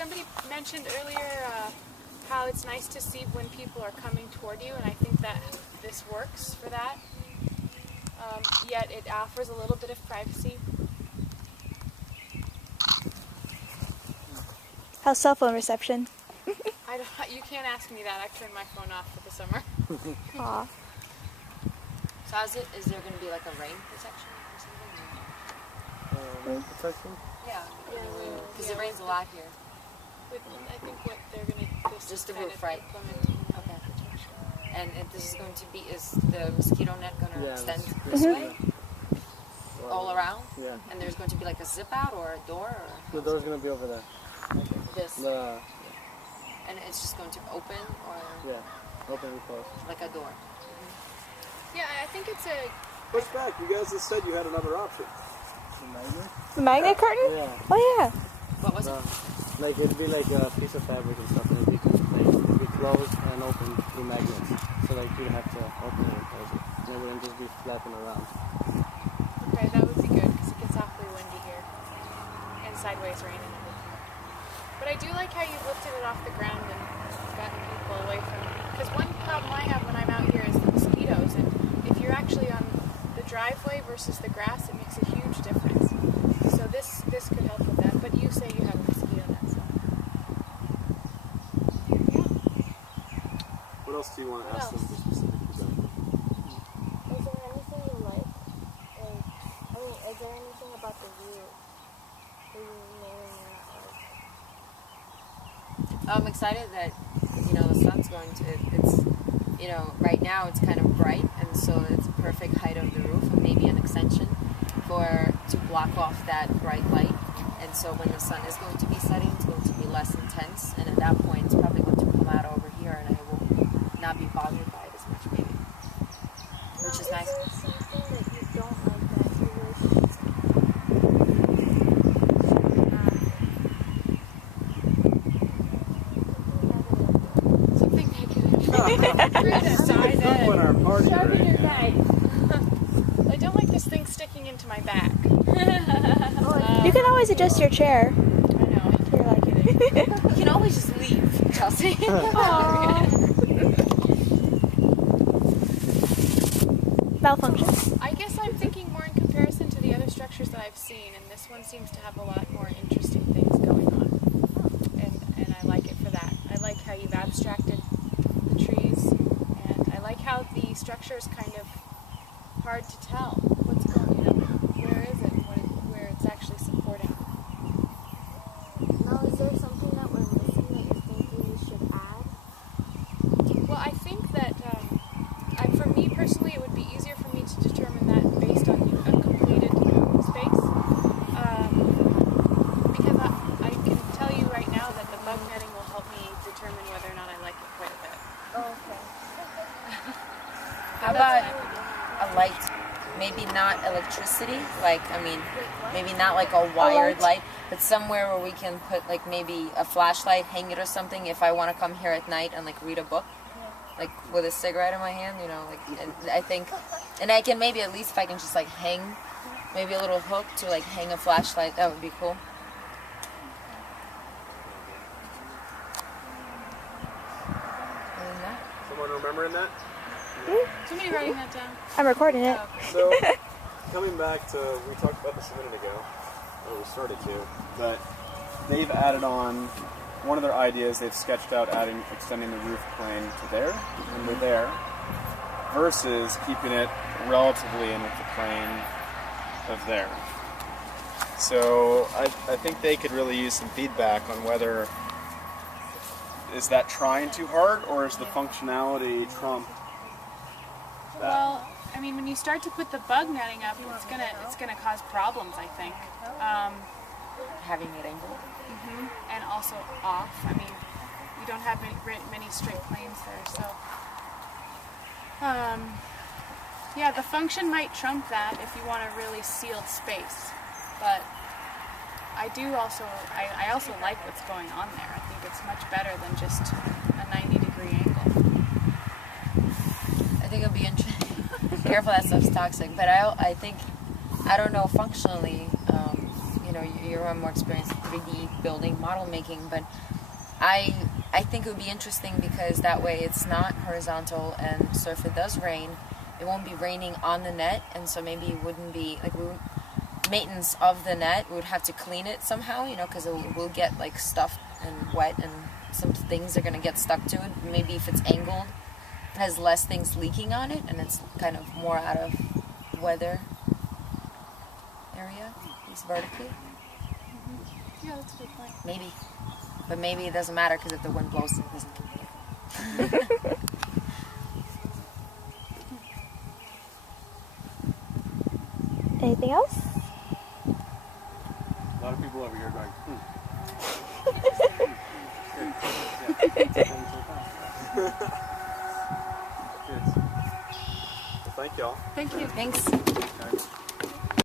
somebody mentioned earlier how it's nice to see when people are coming toward you, and I think that this works for that. Yet it offers a little bit of privacy. How's cell phone reception? You can't ask me that. I turned my phone off for the summer. Aw. So is there going to be like a rain protection or something? Rain protection? Yeah. Because it rains a lot here. I think what they're going to do Just the kind roof, of right? implement Okay. And this is going to be, is the mosquito net going to extend this this way? Well, All around? Yeah. And there's going to be like a zip out or a door? Or The door's going to be over there. this? Yeah. And it's just going to open or Yeah. Open and close. like a door? Yeah, I think it's a... Push back. You guys just said you had another option. The magnet? The magnet curtain? Yeah. Oh yeah. What was it? Like it'd be like a piece of fabric and stuff, and it'd be closed and open through magnets. So like you'd have to open it and close it. And it wouldn't just be flapping around. Okay, that would be good because it gets awfully windy here. And sideways rain and everything. But I do like how you've lifted it off the ground and gotten people away from it. Because one problem I have when I'm out here is the mosquitoes. And if you're actually on the driveway versus the grass, it makes a huge difference. So this could help with that. But you say you have a mosquito net, so. Yeah. What else do you want to What ask them else? for specific feedback? Is there anything you like? I mean, is there anything about the view that you may or may not like? I'm excited that, the sun's going to, it's, right now it's kind of bright, and so it's a perfect height of the roof, and maybe an extension to block off that bright light. And so when the sun is going to be setting, it's going to be less intense, and at that point it's probably going to come out over here, and I will not be bothered by it as much, maybe. Which is nice. Is there something that you don't like that you wish Something negative. Criticize it. When our party sharpen right your now. knife? I don't like this thing sticking into my back. You can always adjust your chair. I know. to your liking. You can always just leave, Chelsea. Malfunction. I guess I'm thinking more in comparison to the other structures that I've seen, and this one seems to have a lot more interesting things going on. And I like it for that. I like how you've abstracted the trees, and I like how the structure is kind of hard to tell what's going on, where is it, and where it's actually supporting. Now, is there something that we're missing that you think we should add? Well, I think that for me personally, it would be easier for me to determine that based on a completed space. Because I can tell you right now that the bug netting will help me determine whether or not I like it quite a bit. Oh, okay. How about a light? Maybe not electricity, maybe not like a wired light, but somewhere where we can put like maybe a flashlight, hang it or something if I want to come here at night and like read a book. Like with a cigarette in my hand, and I think, and I can maybe at least if I can just like hang, maybe a little hook to like hang a flashlight, that would be cool. Other than that, Someone remembering that? Somebody writing that down. I'm recording it. So, coming back to, we talked about this a minute ago, or we started to, but they've added on, one of their ideas, they've sketched out extending the roof plane to there, and to there, versus keeping it relatively in with the plane of there. So, I think they could really use some feedback on whether, is that trying too hard, or is the functionality trump that? Well, I mean, when you start to put the bug netting up, it's gonna cause problems, I think. having it angled. And also off. I mean, you don't have many straight planes there, so. Yeah, the function might trump that if you want a really sealed space, but I also like what's going on there. I think it's much better than just a 90-degree angle. I think it'll be interesting. Careful, that stuff's toxic. But I think, I don't know, functionally, you're more experienced 3D building model making, but I think it would be interesting because that way it's not horizontal, and so if it does rain, it won't be raining on the net, and so maybe it wouldn't be like maintenance of the net. We would have to clean it somehow, you know, because it will get like stuffed and wet, and some things are gonna get stuck to it. Maybe if it's angled, it has less things leaking on it, and it's kind of more out of weather area, at least vertically. Yeah, that's a good point. Maybe. But maybe it doesn't matter because if the wind blows, it doesn't care. Anything else? A lot of people over here going, Well, thank y'all. Thank you. Thanks. Okay.